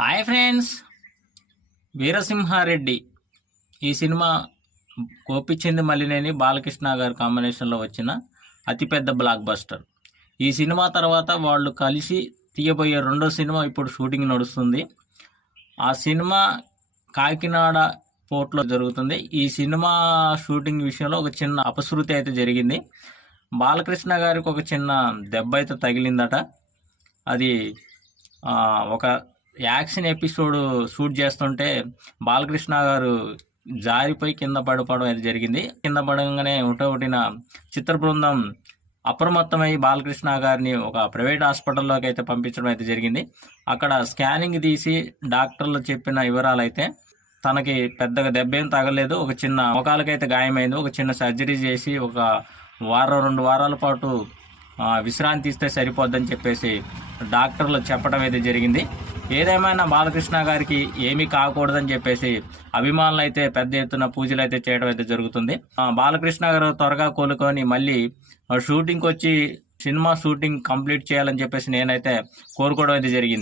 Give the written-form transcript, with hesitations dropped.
Hi friends, Veera Simha Reddy ఈ cinema Gopichand Malineni Balakrishna గారి కాంబినేషన్లో వచ్చిన అతిపెద్ద బ్లాక్ బస్టర్. ఈ సినిమా తర్వాత వాళ్ళు కలిసి తీయబోయే రెండో సినిమా ఇప్పుడు షూటింగ్ నడుస్తుంది. ఆ సినిమా కాకినాడ పోర్ట్లో జరుగుతుంది. ఈ సినిమా షూటింగ్ విషయంలో ఒక చిన్న అపశృతి అయితే జరిగింది. బాలకృష్ణ గారికి ఒక చిన్న దెబ్బ అయితే తగిలిందట. అది ఒక యాక్షన్ ఎపిసోడ్ షూట్ చేస్తుంటే బాలకృష్ణ గారు జారిపోయి కింద పడిపోవడం అయితే జరిగింది. కింద పడగానే ఒకటిన చిత్ర బృందం అప్రమత్తమై బాలకృష్ణ గారిని ఒక ప్రైవేట్ హాస్పిటల్లోకి అయితే పంపించడం అయితే జరిగింది. అక్కడ స్కానింగ్ తీసి డాక్టర్లు చెప్పిన వివరాలు అయితే తనకి పెద్దగా దెబ్బ ఏం తగలేదు, ఒక చిన్న మోకాలకైతే గాయమైంది, ఒక చిన్న సర్జరీ చేసి ఒక వారం 2 వారాల పాటు విశ్రాంతి ఇస్తే సరిపోద్దని చెప్పేసి డాక్టర్లు చెప్పడం అయితే జరిగింది. ఏదేమైనా బాలకృష్ణ గారికి ఏమీ కాకూడదని చెప్పేసి అభిమానులు అయితే పెద్ద ఎత్తున పూజలు అయితే చేయడం అయితే జరుగుతుంది. బాలకృష్ణ గారు త్వరగా కోలుకొని మళ్ళీ షూటింగ్కి వచ్చి సినిమా షూటింగ్ కంప్లీట్ చేయాలని చెప్పేసి నేనైతే కోరుకోవడం అయితే జరిగింది.